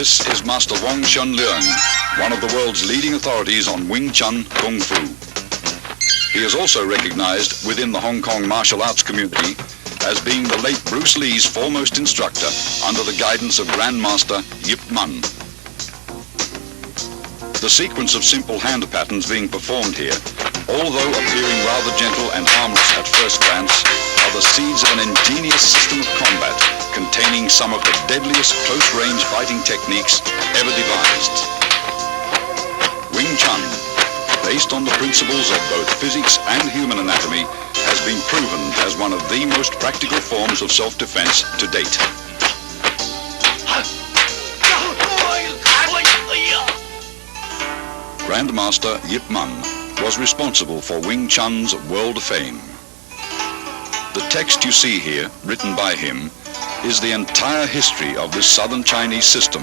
This is Master Вонг Шун Лён, one of the world's leading authorities on Wing Chun Kung Fu. He is also recognized within the Hong Kong martial arts community as being the late Bruce Lee's foremost instructor under the guidance of Grandmaster Yip Man. The sequence of simple hand patterns being performed here, although appearing rather gentle and harmless at first glance, are the seeds of an ingenious system of combat containing some of the deadliest close-range fighting techniques ever devised. Wing Chun, based on the principles of both physics and human anatomy, has been proven as one of the most practical forms of self-defense to date. Grandmaster Yip Man was responsible for Wing Chun's world fame. The text you see here, written by him, is the entire history of this southern Chinese system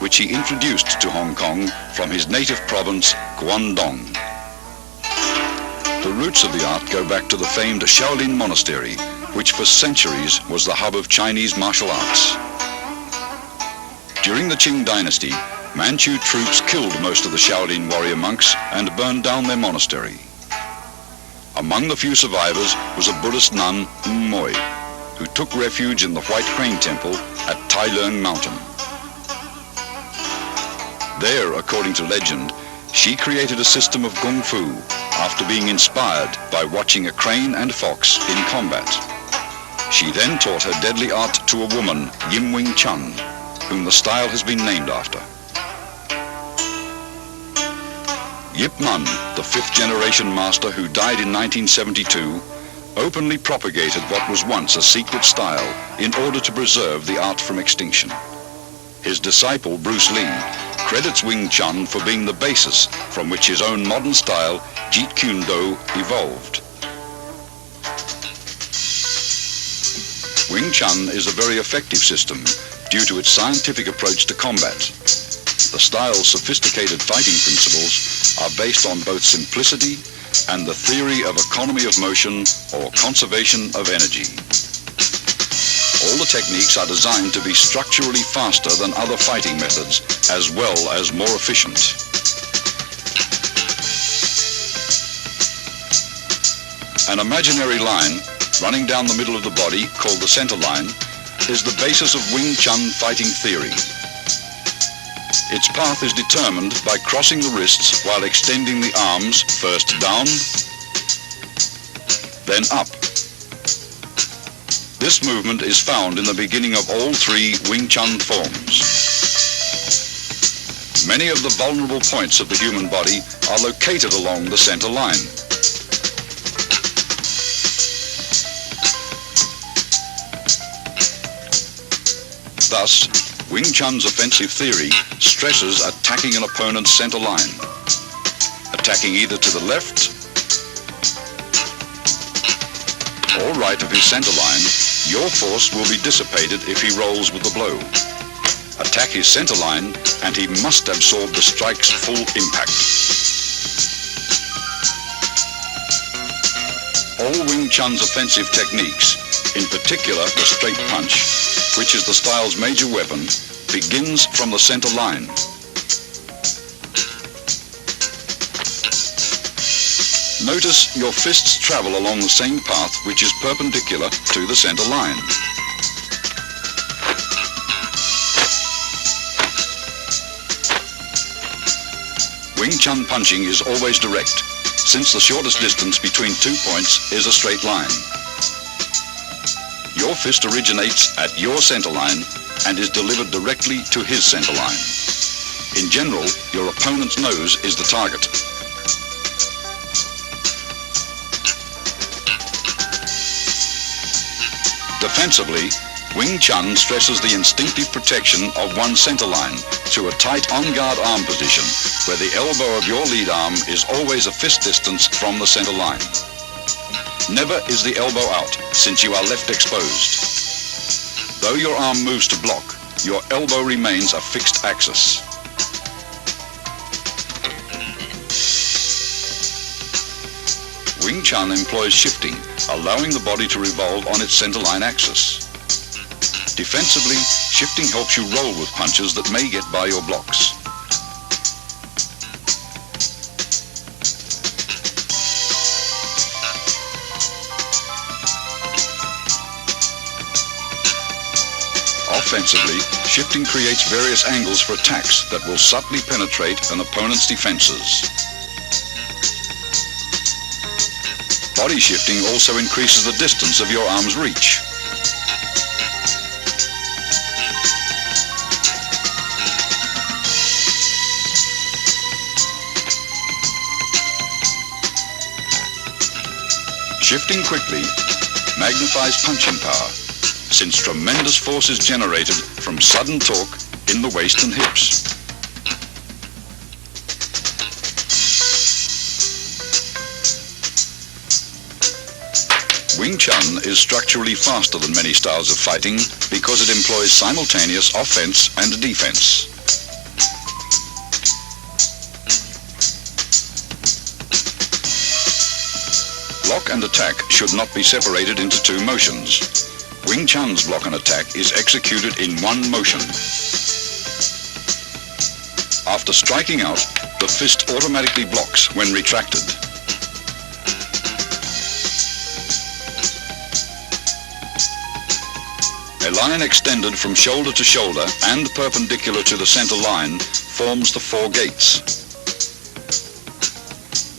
which he introduced to Hong Kong from his native province, Guangdong. The roots of the art go back to the famed Shaolin Monastery, which for centuries was the hub of Chinese martial arts. During the Qing dynasty, Manchu troops killed most of the Shaolin warrior monks and burned down their monastery. Among the few survivors was a Buddhist nun, Moy, who took refuge in the White Crane Temple at Tai Leung Mountain. There, according to legend, she created a system of Kung Fu after being inspired by watching a crane and fox in combat. She then taught her deadly art to a woman, Yim Wing Chun, whom the style has been named after. Yip Man, the fifth-generation master who died in 1972, openly propagated what was once a secret style in order to preserve the art from extinction. His disciple, Bruce Lee, credits Wing Chun for being the basis from which his own modern style, Jeet Kune Do, evolved. Wing Chun is a very effective system due to its scientific approach to combat. The style's sophisticated fighting principles are based on both simplicity and the theory of economy of motion or conservation of energy. All the techniques are designed to be structurally faster than other fighting methods, as well as more efficient. An imaginary line running down the middle of the body, called the center line, is the basis of Wing Chun fighting theory. Its path is determined by crossing the wrists while extending the arms first down, then up. This movement is found in the beginning of all three Wing Chun forms. Many of the vulnerable points of the human body are located along the center line. Thus, Wing Chun's offensive theory stresses attacking an opponent's center line. Attacking either to the left or right of his center line, your force will be dissipated if he rolls with the blow. Attack his center line and he must absorb the strike's full impact. All Wing Chun's offensive techniques, in particular the straight punch, which is the style's major weapon, begins from the center line. Notice your fists travel along the same path which is perpendicular to the center line. Wing Chun punching is always direct, since the shortest distance between 2 points is a straight line. Your fist originates at your center line and is delivered directly to his center line. In general, your opponent's nose is the target. Defensively, Wing Chun stresses the instinctive protection of one's center line through a tight on-guard arm position where the elbow of your lead arm is always a fist distance from the center line. Never is the elbow out since you are left exposed. Though your arm moves to block, your elbow remains a fixed axis. Wing Chun employs shifting, allowing the body to revolve on its center line axis. Defensively, shifting helps you roll with punches that may get by your blocks. Offensively, shifting creates various angles for attacks that will subtly penetrate an opponent's defenses. Body shifting also increases the distance of your arm's reach. Shifting quickly magnifies punching power, since tremendous force is generated from sudden torque in the waist and hips. Wing Chun is structurally faster than many styles of fighting because it employs simultaneous offense and defense. Block and attack should not be separated into two motions. Wing Chun's block and attack is executed in one motion. After striking out, the fist automatically blocks when retracted. A line extended from shoulder to shoulder and perpendicular to the center line forms the four gates.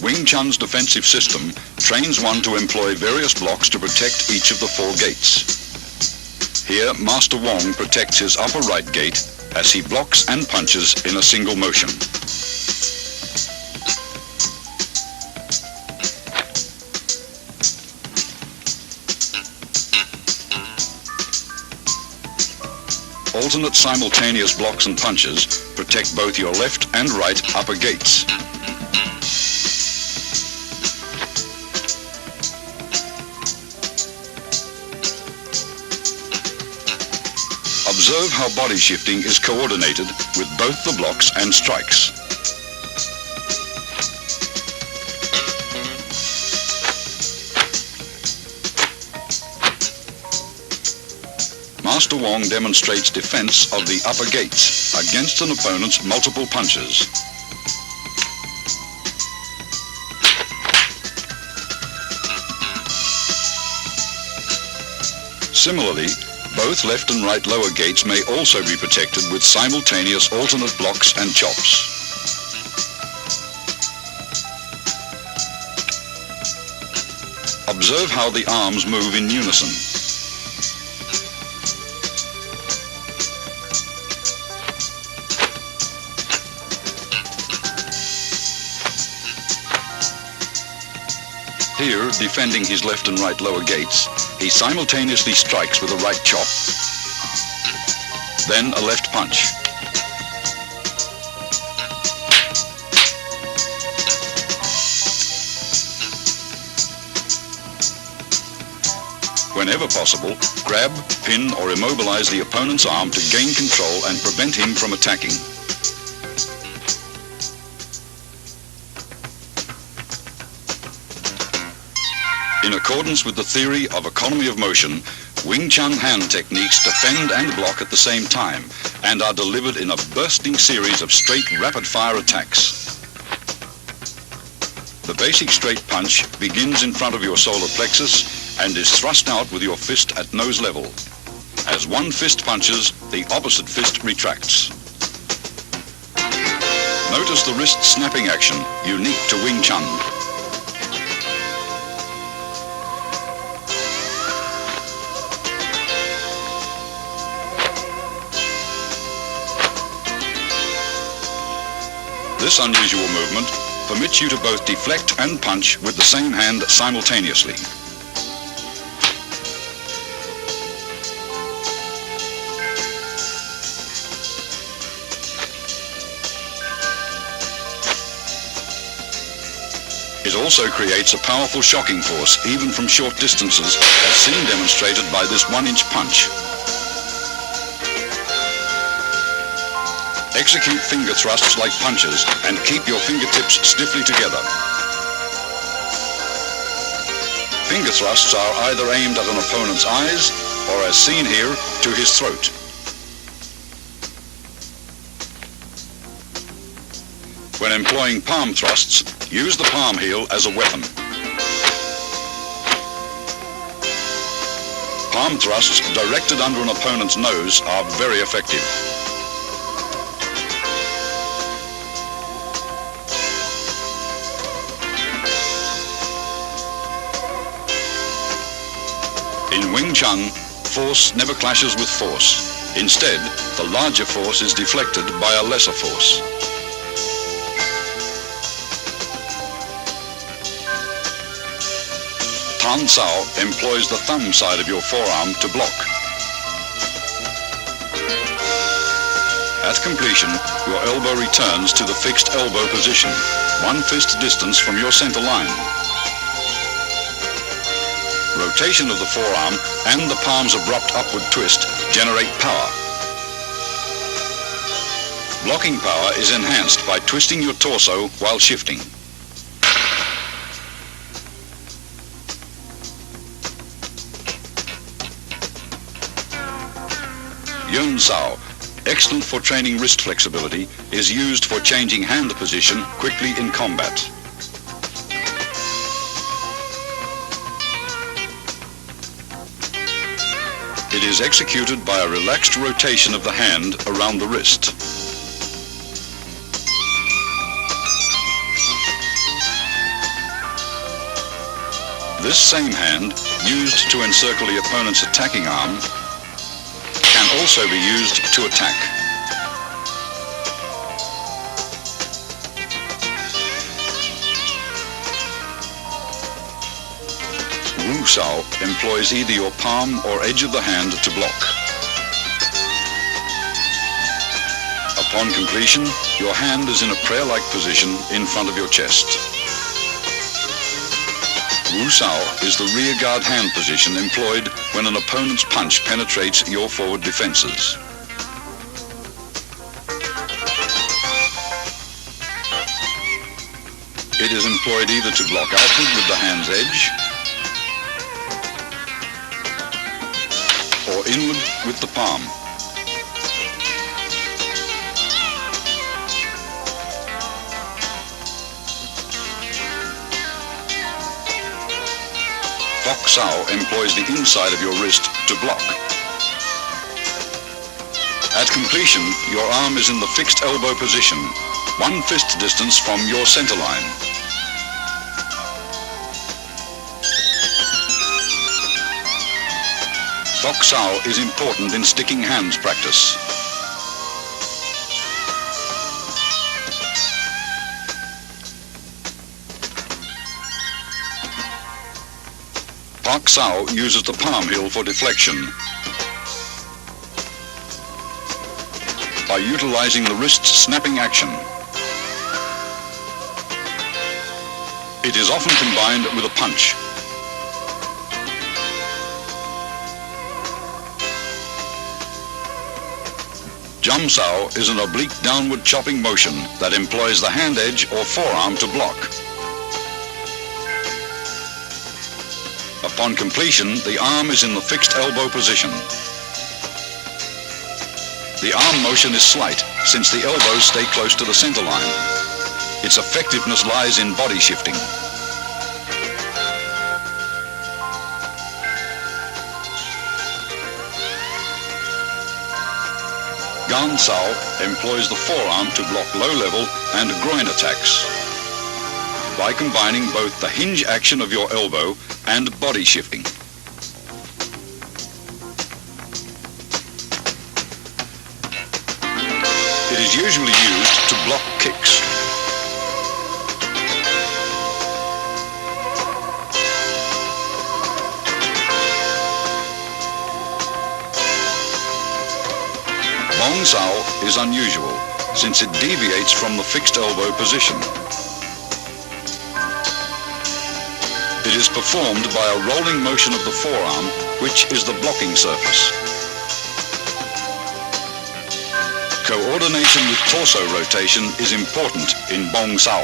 Wing Chun's defensive system trains one to employ various blocks to protect each of the four gates. Here, Master Wong protects his upper right gate as he blocks and punches in a single motion. Alternate simultaneous blocks and punches protect both your left and right upper gates. Observe how body shifting is coordinated with both the blocks and strikes. Master Wong demonstrates defense of the upper gates against an opponent's multiple punches. Similarly, both left and right lower gates may also be protected with simultaneous alternate blocks and chops. Observe how the arms move in unison. Here, defending his left and right lower gates, he simultaneously strikes with a right chop, then a left punch. Whenever possible, grab, pin, or immobilize the opponent's arm to gain control and prevent him from attacking. In accordance with the theory of economy of motion, Wing Chun hand techniques defend and block at the same time and are delivered in a bursting series of straight rapid-fire attacks. The basic straight punch begins in front of your solar plexus and is thrust out with your fist at nose level. As one fist punches, the opposite fist retracts. Notice the wrist snapping action, unique to Wing Chun. This unusual movement permits you to both deflect and punch with the same hand simultaneously. It also creates a powerful shocking force, even from short distances, as seen demonstrated by this 1-inch punch. Execute finger thrusts like punches and keep your fingertips stiffly together. Finger thrusts are either aimed at an opponent's eyes or, as seen here, to his throat. When employing palm thrusts, use the palm heel as a weapon. Palm thrusts directed under an opponent's nose are very effective. In Wing Chun, force never clashes with force. Instead, the larger force is deflected by a lesser force. Tan Sao employs the thumb side of your forearm to block. At completion, your elbow returns to the fixed elbow position, 1 fist distance from your center line. Rotation of the forearm and the palm's abrupt upward twist generate power. Blocking power is enhanced by twisting your torso while shifting. Yun Sao, excellent for training wrist flexibility, is used for changing hand position quickly in combat. It is executed by a relaxed rotation of the hand around the wrist. This same hand, used to encircle the opponent's attacking arm, can also be used to attack. Wu Sao employs either your palm or edge of the hand to block. Upon completion, your hand is in a prayer-like position in front of your chest. Wu Sao is the rear guard hand position employed when an opponent's punch penetrates your forward defenses. It is employed either to block outward with the hand's edge or inward with the palm. Fok Sao employs the inside of your wrist to block. At completion, your arm is in the fixed elbow position, 1 fist distance from your center line. Fok Sao is important in sticking hands practice. Pak Sao uses the palm heel for deflection by utilizing the wrist's snapping action. It is often combined with a punch. Jum Sao is an oblique downward chopping motion that employs the hand edge or forearm to block. Upon completion, the arm is in the fixed elbow position. The arm motion is slight, since the elbows stay close to the center line. Its effectiveness lies in body shifting. Gan Sao employs the forearm to block low-level and groin attacks by combining both the hinge action of your elbow and body shifting. It is usually used to block kicks. Bong Sao is unusual since it deviates from the fixed elbow position. It is performed by a rolling motion of the forearm, which is the blocking surface. Coordination with torso rotation is important in Bong Sao.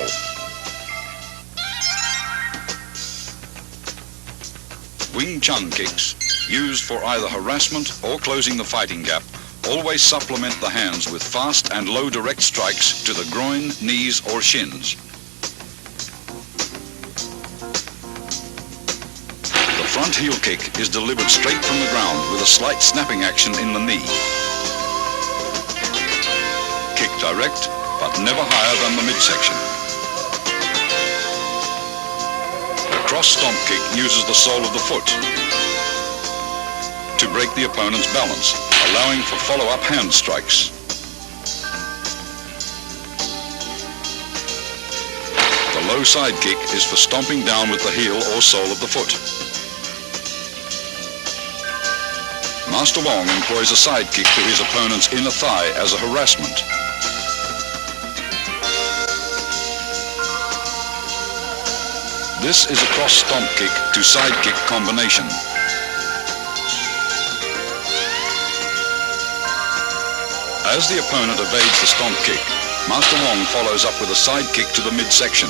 Wing Chun kicks, used for either harassment or closing the fighting gap, always supplement the hands with fast and low direct strikes to the groin, knees or shins. The front heel kick is delivered straight from the ground with a slight snapping action in the knee. Kick direct, but never higher than the midsection. A cross stomp kick uses the sole of the foot to break the opponent's balance, allowing for follow-up hand strikes. The low side kick is for stomping down with the heel or sole of the foot. Master Wong employs a side kick to his opponent's inner thigh as a harassment. This is a cross stomp kick to side kick combination. As the opponent evades the stomp kick, Master Wong follows up with a side kick to the midsection.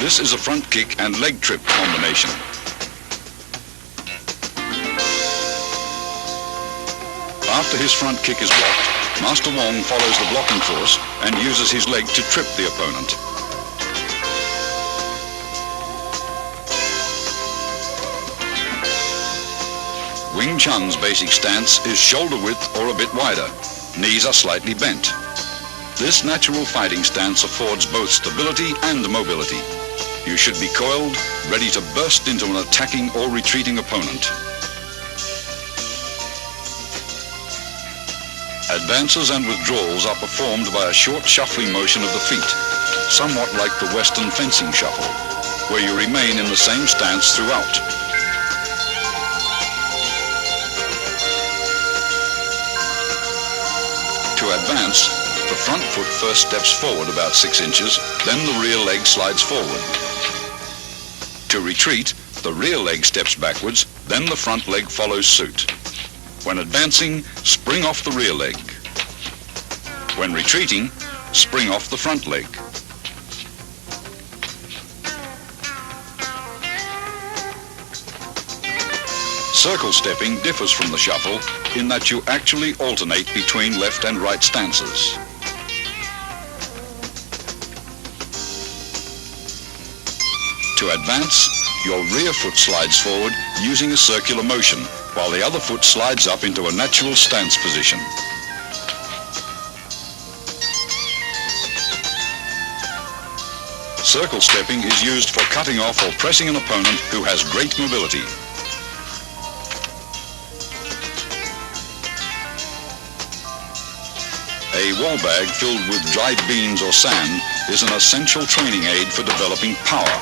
This is a front kick and leg trip combination. After his front kick is blocked, Master Wong follows the blocking force and uses his leg to trip the opponent. Wing Chun's basic stance is shoulder width or a bit wider. Knees are slightly bent. This natural fighting stance affords both stability and mobility. You should be coiled, ready to burst into an attacking or retreating opponent. Advances and withdrawals are performed by a short shuffling motion of the feet, somewhat like the Western fencing shuffle, where you remain in the same stance throughout. To advance, the front foot first steps forward about 6 inches, then the rear leg slides forward. To retreat, the rear leg steps backwards, then the front leg follows suit. When advancing, spring off the rear leg. When retreating, spring off the front leg. Circle stepping differs from the shuffle in that you actually alternate between left and right stances. To advance, your rear foot slides forward using a circular motion, while the other foot slides up into a natural stance position. Circle stepping is used for cutting off or pressing an opponent who has great mobility. A wall bag filled with dried beans or sand is an essential training aid for developing power.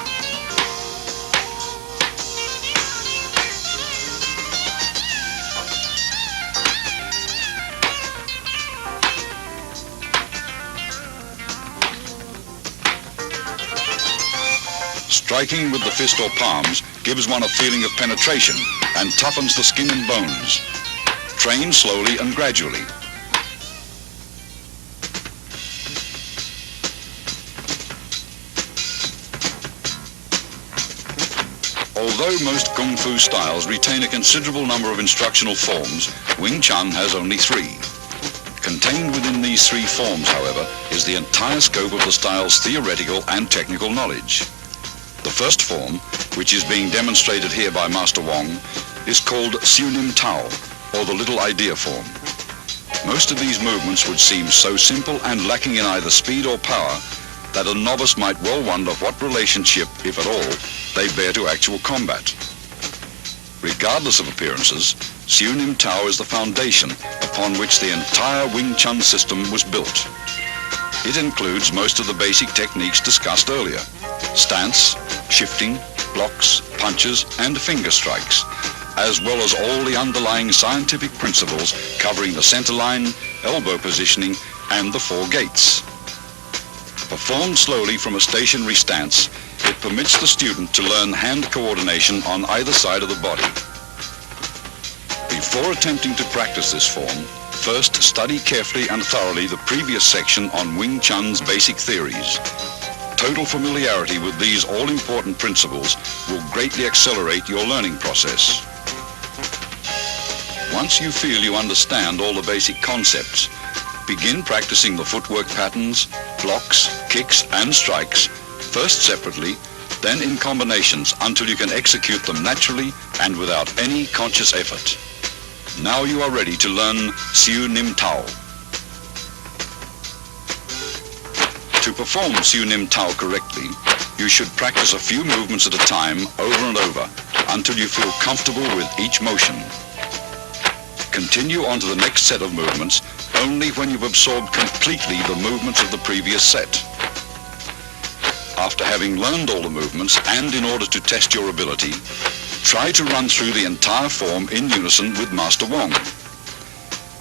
Striking with the fist or palms gives one a feeling of penetration and toughens the skin and bones. Train slowly and gradually. Although most Kung Fu styles retain a considerable number of instructional forms, Wing Chun has only 3. Contained within these 3 forms, however, is the entire scope of the style's theoretical and technical knowledge. The first form, which is being demonstrated here by Master Wong, is called Siu Nim Tao, or the Little Idea form. Most of these movements would seem so simple and lacking in either speed or power that a novice might well wonder what relationship, if at all, they bear to actual combat. Regardless of appearances, Siu Nim Tao is the foundation upon which the entire Wing Chun system was built. It includes most of the basic techniques discussed earlier: stance, shifting, blocks, punches, and finger strikes, as well as all the underlying scientific principles covering the center line, elbow positioning, and the four gates. Performed slowly from a stationary stance, it permits the student to learn hand coordination on either side of the body. Before attempting to practice this form, first study carefully and thoroughly the previous section on Wing Chun's basic theories. Total familiarity with these all-important principles will greatly accelerate your learning process. Once you feel you understand all the basic concepts, begin practicing the footwork patterns, blocks, kicks, and strikes, first separately, then in combinations until you can execute them naturally and without any conscious effort. Now you are ready to learn Siu Nim Tao. To perform Siu Nim Tao correctly, you should practice a few movements at a time over and over until you feel comfortable with each motion. Continue on to the next set of movements only when you've absorbed completely the movements of the previous set. After having learned all the movements and in order to test your ability, try to run through the entire form in unison with Master Wong.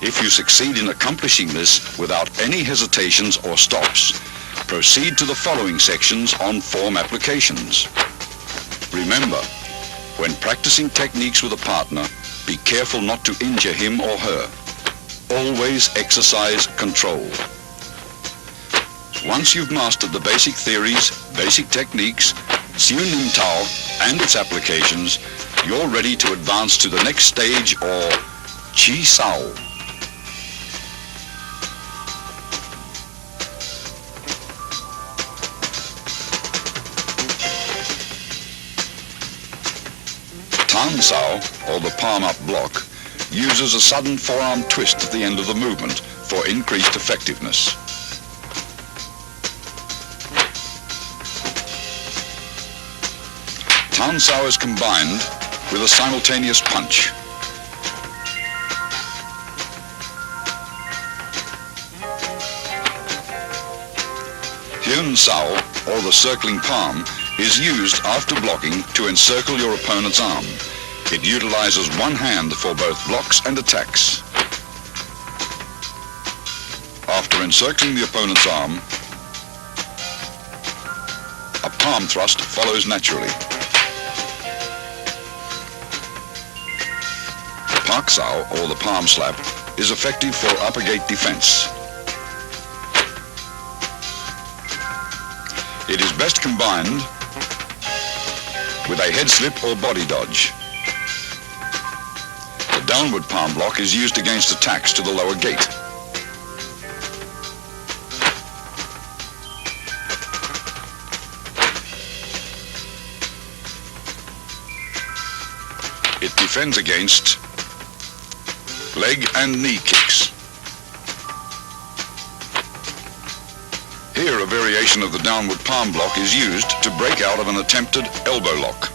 If you succeed in accomplishing this without any hesitations or stops, proceed to the following sections on form applications. Remember, when practicing techniques with a partner, be careful not to injure him or her. Always exercise control. Once you've mastered the basic theories, basic techniques, Siu Nim Tao and its applications, you're ready to advance to the next stage, or Chi Sao. Tan Sao, or the palm-up block, uses a sudden forearm twist at the end of the movement for increased effectiveness. Tan Sao is combined with a simultaneous punch. Hyun Sao, or the circling palm, is used after blocking to encircle your opponent's arm. It utilizes one hand for both blocks and attacks. After encircling the opponent's arm, a palm thrust follows naturally. Pak Sao, or the palm slap, is effective for upper gate defense. It is best combined with a head slip or body dodge. The downward palm block is used against attacks to the lower gate. It defends against leg and knee kicks. Here, a variation of the downward palm block is used to break out of an attempted elbow lock.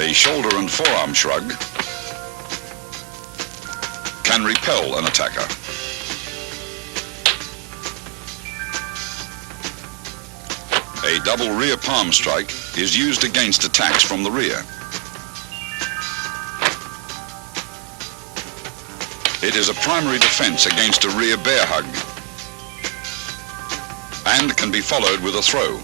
A shoulder and forearm shrug can repel an attacker. A double rear palm strike is used against attacks from the rear. It is a primary defense against a rear bear hug and can be followed with a throw.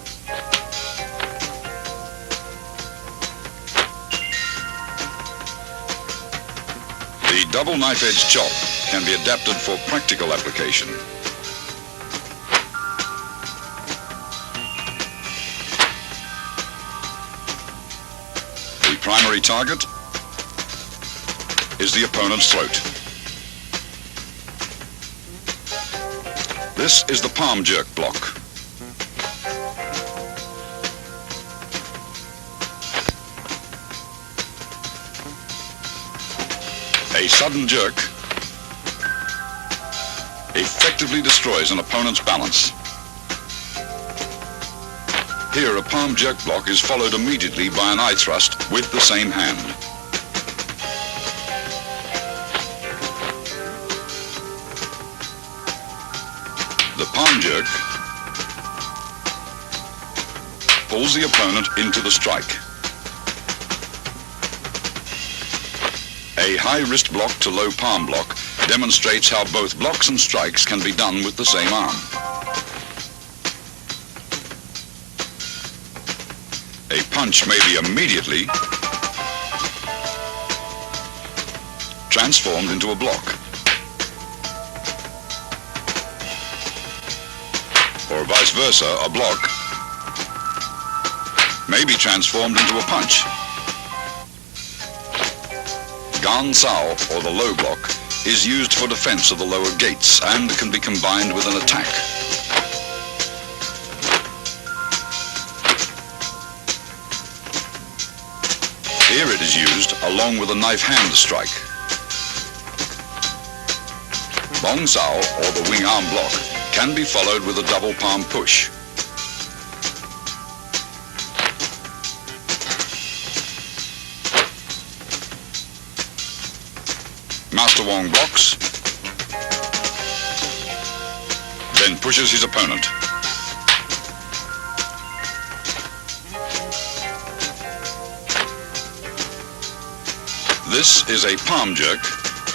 The double knife-edge chop can be adapted for practical application. The primary target is the opponent's throat. This is the palm jerk block. A sudden jerk effectively destroys an opponent's balance. Here, a palm jerk block is followed immediately by an eye thrust with the same hand. The palm jerk pulls the opponent into the strike. A high wrist block to low palm block demonstrates how both blocks and strikes can be done with the same arm. A punch may be immediately transformed into a block, or vice versa, a block may be transformed into a punch. Gan Sao, or the low block, is used for defense of the lower gates and can be combined with an attack. Here it is used along with a knife hand strike. Bong Sao, or the wing arm block, can be followed with a double palm push. Master Wong blocks, then pushes his opponent. This is a palm jerk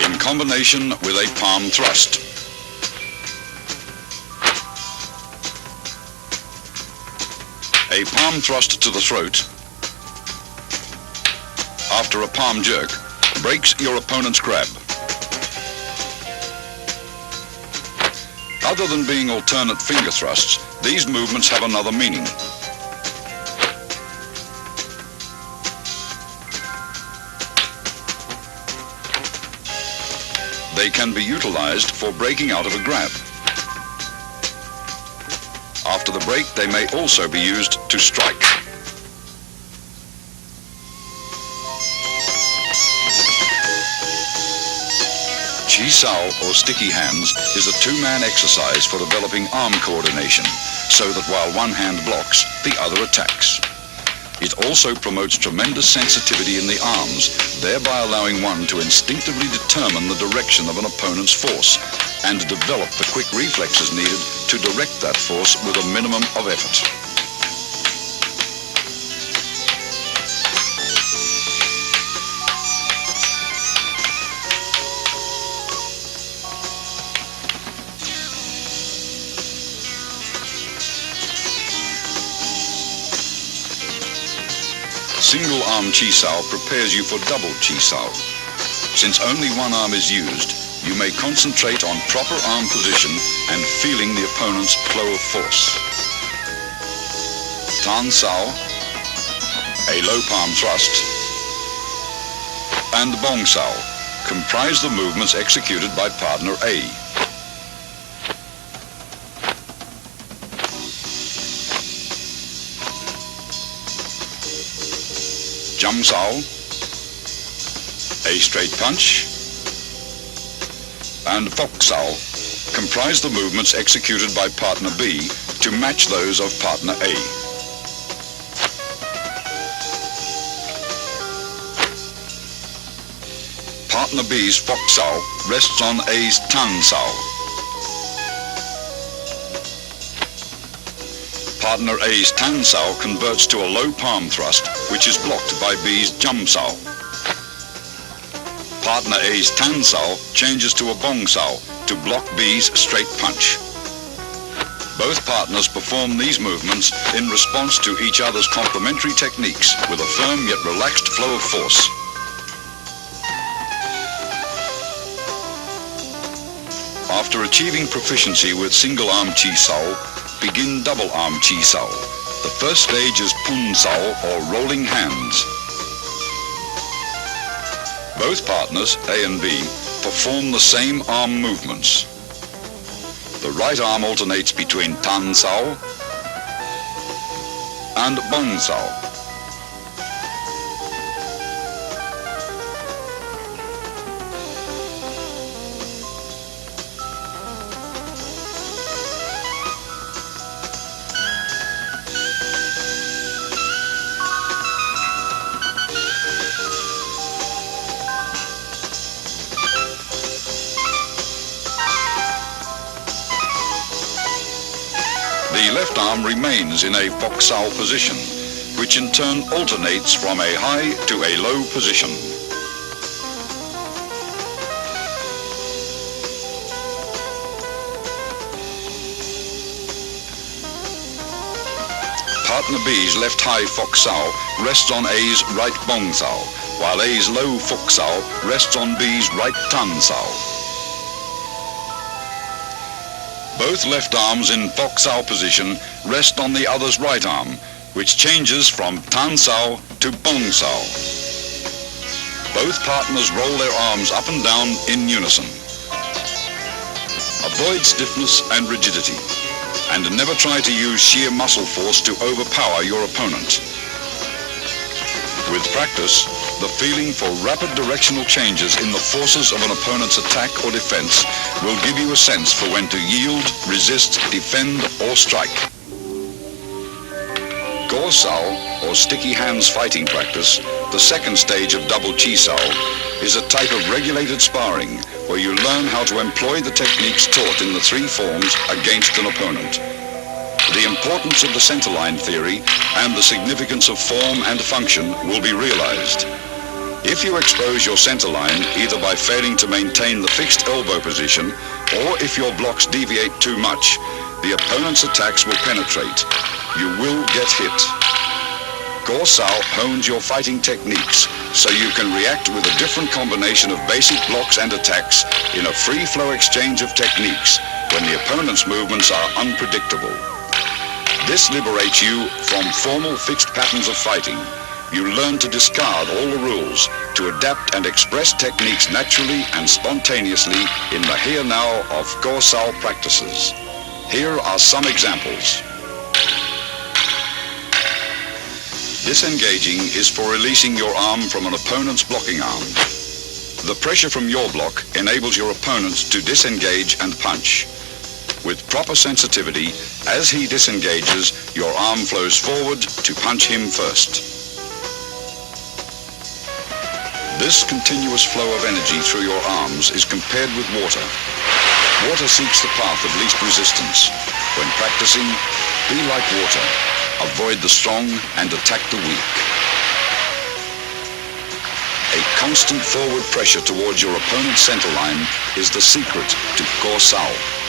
in combination with a palm thrust. A palm thrust to the throat after a palm jerk breaks your opponent's grab. Other than being alternate finger thrusts, these movements have another meaning. They can be utilized for breaking out of a grab. After the break, they may also be used to strike. Chi Sao, or sticky hands, is a two-man exercise for developing arm coordination, so that while one hand blocks, the other attacks. It also promotes tremendous sensitivity in the arms, thereby allowing one to instinctively determine the direction of an opponent's force and develop the quick reflexes needed to direct that force with a minimum of effort. Single arm Chi Sao prepares you for double Chi Sao. Since only one arm is used, you may concentrate on proper arm position and feeling the opponent's flow of force. Tan Sao, a low palm thrust, and Bong Sao comprise the movements executed by partner A. Jum Sao, a straight punch, and Fok Sao comprise the movements executed by partner B to match those of partner A. Partner B's Fok Sao rests on A's Tan Sao. Partner A's Tan Sao converts to a low palm thrust, which is blocked by B's Jum Sao. Partner A's Tan Sao changes to a Bong Sao to block B's straight punch. Both partners perform these movements in response to each other's complementary techniques with a firm yet relaxed flow of force. After achieving proficiency with single arm Chi Sao, begin double arm Chi Sao. The first stage is Pun Sao, or rolling hands. Both partners, A and B, perform the same arm movements. The right arm alternates between Tan Sao and Bong Sao. The left arm remains in a foxao position, which in turn alternates from a high to a low position. Partner B's left high foxao rests on A's right bongzao, while A's low foxao rests on B's right tansao. Both left arms in foxao position rest on the other's right arm, which changes from tansao to bongzao. Both partners roll their arms up and down in unison. Avoid stiffness and rigidity, and never try to use sheer muscle force to overpower your opponent. With practice, the feeling for rapid directional changes in the forces of an opponent's attack or defense will give you a sense for when to yield, resist, defend, or strike. Gorsao, or sticky hands fighting practice, the second stage of double chisao, is a type of regulated sparring where you learn how to employ the techniques taught in the three forms against an opponent. The importance of the centerline theory and the significance of form and function will be realized. If you expose your centerline either by failing to maintain the fixed elbow position or if your blocks deviate too much, the opponent's attacks will penetrate. You will get hit. Gorsao hones your fighting techniques so you can react with a different combination of basic blocks and attacks in a free-flow exchange of techniques when the opponent's movements are unpredictable. This liberates you from formal fixed patterns of fighting. You learn to discard all the rules, to adapt and express techniques naturally and spontaneously in the here-now of Gorsao practices. Here are some examples. Disengaging is for releasing your arm from an opponent's blocking arm. The pressure from your block enables your opponent to disengage and punch. With proper sensitivity, as he disengages, your arm flows forward to punch him first. This continuous flow of energy through your arms is compared with water. Water seeks the path of least resistance. When practicing, be like water. Avoid the strong and attack the weak. A constant forward pressure towards your opponent's centerline is the secret to Gorsao.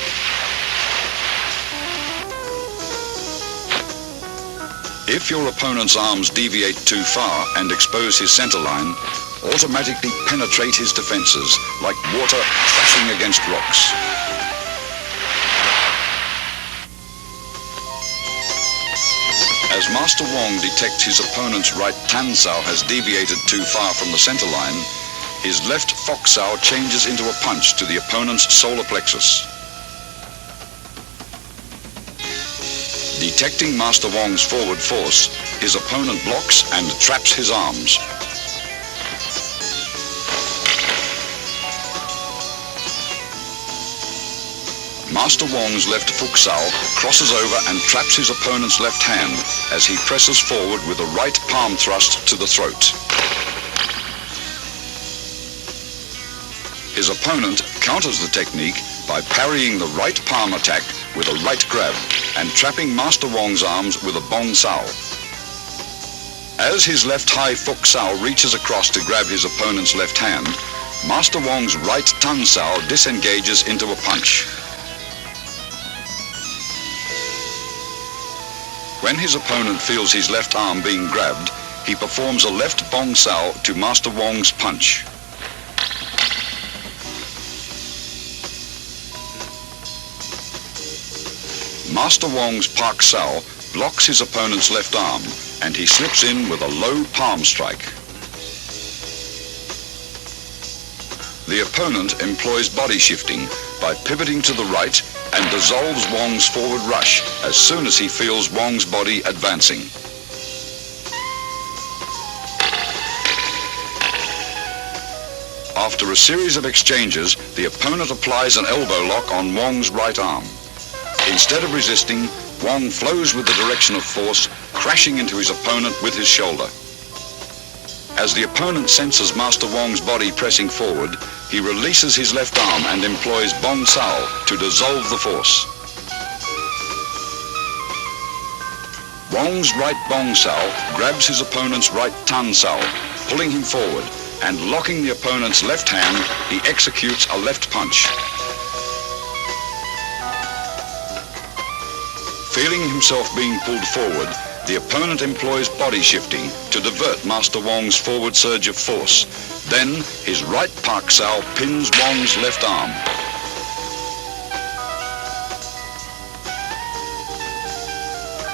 If your opponent's arms deviate too far and expose his centerline, automatically penetrate his defenses like water crashing against rocks. As Master Wong detects his opponent's right tansao has deviated too far from the centerline, his left foxao changes into a punch to the opponent's solar plexus. Detecting Master Wong's forward force, his opponent blocks and traps his arms. Master Wong's left foxao crosses over and traps his opponent's left hand as he presses forward with a right palm thrust to the throat. His opponent counters the technique by parrying the right palm attack with a right grab and trapping Master Wong's arms with a bong sao. As his left high foxao reaches across to grab his opponent's left hand, Master Wong's right tansao disengages into a punch. When his opponent feels his left arm being grabbed, he performs a left bong sao to Master Wong's punch. Master Wong's Pak Sao blocks his opponent's left arm and he slips in with a low palm strike. The opponent employs body shifting by pivoting to the right and dissolves Wong's forward rush as soon as he feels Wong's body advancing. After a series of exchanges, the opponent applies an elbow lock on Wong's right arm. Instead of resisting, Wong flows with the direction of force, crashing into his opponent with his shoulder. As the opponent senses Master Wong's body pressing forward, he releases his left arm and employs bong sao to dissolve the force. Wong's right bong sao grabs his opponent's right tan sao, pulling him forward, and locking the opponent's left hand, he executes a left punch. Feeling himself being pulled forward, the opponent employs body shifting to divert Master Wong's forward surge of force. Then, his right pak sao pins Wong's left arm.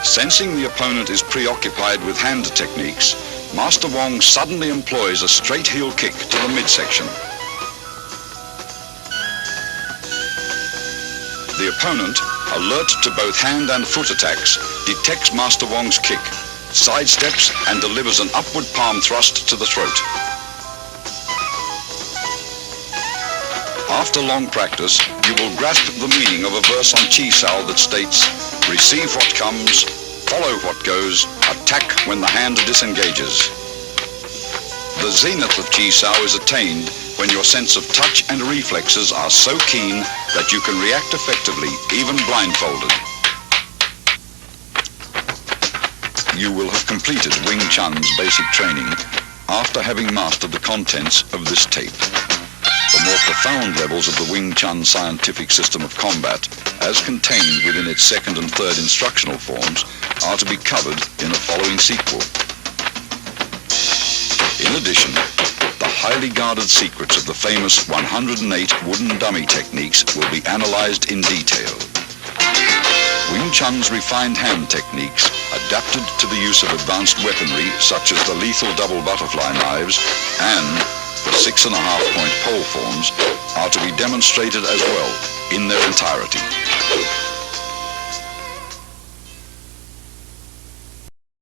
Sensing the opponent is preoccupied with hand techniques, Master Wong suddenly employs a straight heel kick to the midsection. The opponent, alert to both hand and foot attacks, detects Master Wong's kick, sidesteps and delivers an upward palm thrust to the throat. After long practice, you will grasp the meaning of a verse on Chi Sao that states, "Receive what comes, follow what goes, attack when the hand disengages." The zenith of Chi Sao is attained when your sense of touch and reflexes are so keen that you can react effectively, even blindfolded. You will have completed Wing Chun's basic training after having mastered the contents of this tape. The more profound levels of the Wing Chun scientific system of combat, as contained within its second and third instructional forms, are to be covered in the following sequel. In addition, the highly guarded secrets of the famous 108 wooden dummy techniques will be analyzed in detail. Wing Chun's refined hand techniques, adapted to the use of advanced weaponry such as the lethal double butterfly knives and the 6.5-point pole forms, are to be demonstrated as well in their entirety.